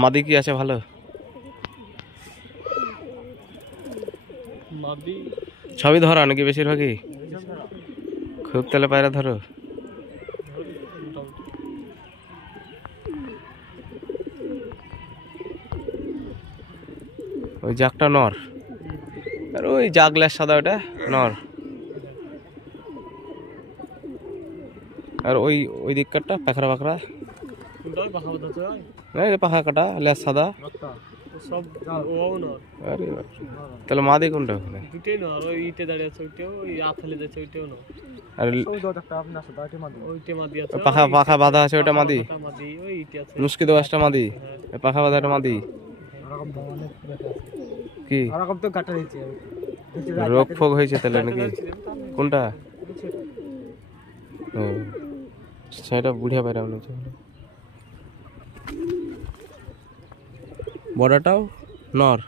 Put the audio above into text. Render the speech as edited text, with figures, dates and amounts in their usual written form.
মাদি কি আছে ভালো? মাদি সবই ধরো নাকি বেশিরভাগই? খুব তাহলে পায়রা ধরো। ওই জাগটা নর, আর ওই জাগলার সাদা ওটা নর, আর ওই ওই দিককারটা পাখরা পাখরা পাখা কাটা লেজ সাদা। সব ও নর। আরে তাহলে মাদি কোনটা ওখানে? দুটেই নর, ওই ইটে দাঁড়িয়ে আছে ওইটাও, ওই আথালে যাচ্ছে ওইটাও নর। আর ওইটে মাদি আছে, পাখা পাখা বাঁধা আছে ওটা মাদি। মাদি ওই ইটে আছে। মুশকি দোয়াশটা মাদি, পাখা বাঁধাটা মাদি। কি তো কাটা দিয়েছে রোগ ফোগ হয়েছে তাহলে নাকি? কোনটা? ও সেটা বুড়িয়া পায়রা মনে হচ্ছে। বড়টাও নর।